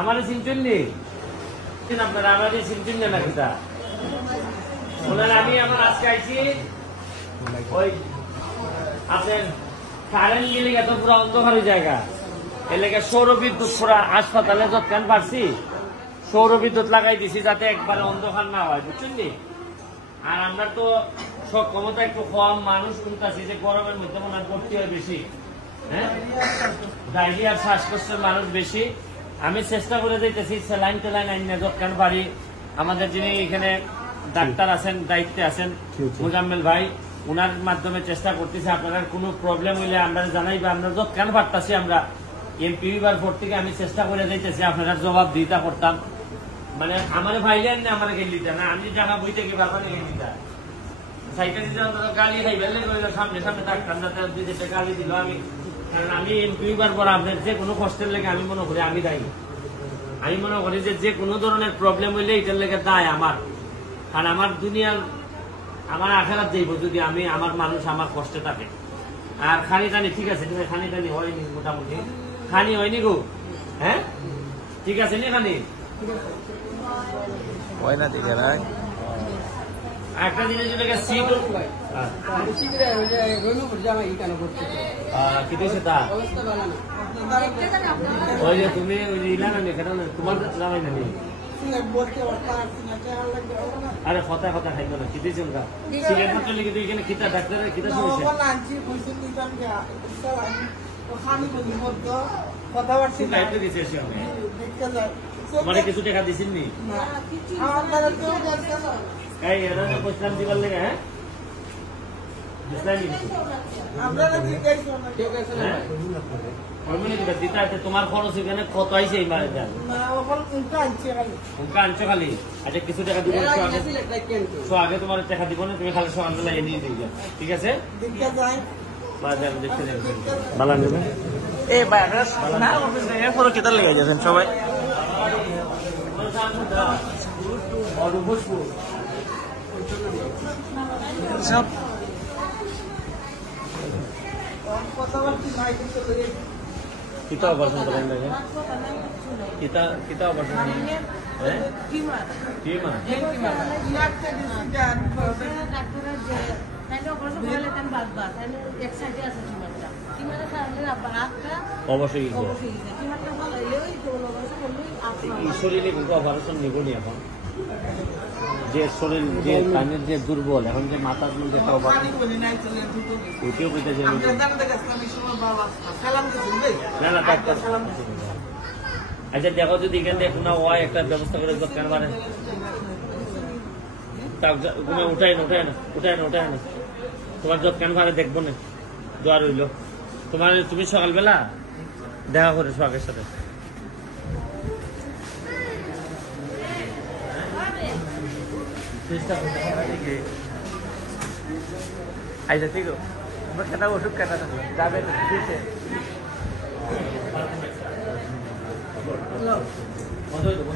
আমারে চিনছেন নি আপনারা আমারে চিনছেন না নাকি তা বলেন আমি আমার আজকে আইছি ওই আপনার কারেন্ট গেলে এত পুরো অন্ধকারের জায়গা এলাকা সৌর বিদ্যুৎ পুরা হাসপাতালে যৎকান পারছি সৌর বিদ্যুৎ লাগাই দিছি যাতে একবারে অন্ধকার না হয় বুঝছেন নি। আর আমরা তো সব ক্ষমতা একটু কম মানুষ শুনতেছি যে গরমের মধ্যে মনে হয় ভর্তি হয় বেশি, হ্যাঁ ডায়রিয়ার শ্বাসকষ্টের মানুষ বেশি। আমি চেষ্টা করে দিতেছি স্যালাইন টেলাইন আইনা যৎকান পারি। আমাদের যিনি এখানে ডাক্তার আছেন দায়িত্বে আছেন মুজাম্মেল ভাই, ওনার মাধ্যমে চেষ্টা করতেছি। আপনারা কোনো প্রবলেম হইলে আমরা জানাইবে, আমরা যৎকান পারতাছি। আমরা এমপি ভোট থেকে আমি চেষ্টা করে দিতেছি আপনারা জবাব দিতা করতাম। মানে আমার ভাইলেন না আমার গেলিটা না, আমি জায়গা বইতে কি পারবো না গেলিটা সাইকেল দিতে গালি খাই বেলে সামনে সামনে ডাক্তার দিতে গালি দিল। আমি কারণ আমি এমপি পর আপনার যে কোনো কষ্টের লেগে আমি মনে করি আমি দায়ী। আমি মনে করি যে কোনো ধরনের প্রবলেম হইলে এটার লেগে দায় আমার। কারণ আমার দুনিয়ার আমার আখেরাত যাইব যদি আমি আমার মানুষ আমার কষ্টে থাকে। আর খানি টানি ঠিক আছে, খানি টানি হয়নি, মোটামুটি খানি হয়নি গো, হ্যাঁ ঠিক আছে নি খানি হয় না ঠিক আছে। একটা জিনিস যেটাকে সিট কি দিয়েছে তা ওই যে তুমি ওই যে ইলা না তোমার জামাই না আরে কথা কথা খাইতো না কি দিয়েছে ওরা সিগারেট মাত্র লিখে তুই এখানে কিতা ডাক্তারের কিতা শুনেছে কথাবার্তা দিয়েছে মানে কিছু টাকা দিছেন নি এই এরা বসলাম দিবার লেগে, হ্যাঁ তোমার খরচ এখানে কত আইছে এই মারে আনছো খালি। আচ্ছা কিছু টাকা দিব আগে তোমার টাকা দিব না, তুমি খালি সকালবেলা এনে দিয়ে যাও, ঠিক আছে ভালো নেবে। এই পরে কেতার লেগে যাচ্ছেন সবাই সব kita operasi keren lagi. Kita operasi. Gimana? Gimana? অবশ্যই শরীরে কিন্তু অপারেশন নিব নি এখন, যে শরীর যে কানের যে দুর্বল এখন যে মাথার মধ্যে একটা অপারেশন ওইটিও পেতে যাবে না। আচ্ছা দেখো যদি এখান থেকে কোনো হয় একটা ব্যবস্থা করে কেন পারে উঠাই না উঠাই না উঠাই না উঠাই না তোমার যত কেন পারে দেখবো না জ্বর হইলো তোমার। তুমি সকালবেলা দেখা করে সোহাগের সাথে আচ্ছা ঠিক আছে কেনা ওষুধ কেনা যাবে ঠিক আছে।